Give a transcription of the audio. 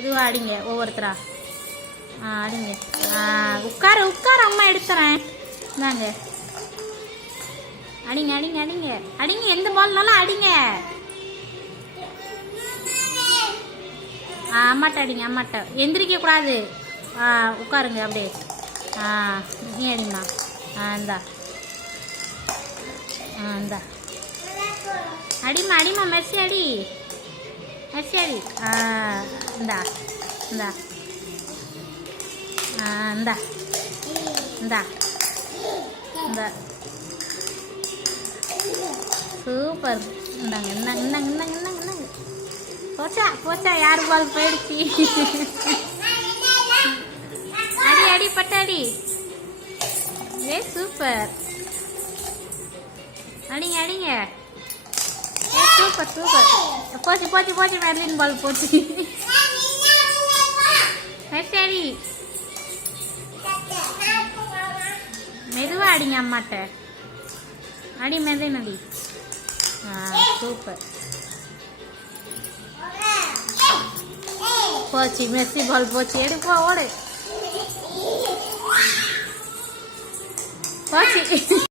மெதுவாக அடிங்க ஒவ்வொருத்தரா. அடிங்க. உட்கார அம்மா எடுத்துறேன். இந்தாங்க. அடிங்க அடிங்க அடிங்க அடிங்க. எந்த பால்னாலும் அடிங்க. அம்மாட்ட அடிங்க. அம்மாட்ட எந்திரிக்க கூடாது. உட்காருங்க அப்படியே. நீ அடிமா. இந்தா இந்தா அடிமா அடிமா. மெர்சி அடி. மெர்சி அடி. இந்தா இந்தா இந்தா இந்தா இந்தா. சூப்பர். இந்தாங்க இந்தாங்க இந்தாங்க இந்தாங்க இந்தாங்க இந்தாங்க. போச்சா போச்சா. யார் பால் போயிடுச்சு. அடி அடி பட்டாடி. சூப்பர். அடிங்க அடிங்க. Super super. போச்சு போச்சு போச்சு. மெர்லின் பால் போச்சு. சரி மெதுவா அடிங்க. அம்மாட்ட அடி. மெர்லின் அடி. சூப்பர். போச்சு. மெர்சி பால் போச்சு. எடுப்பா ஓடு. போச்சு.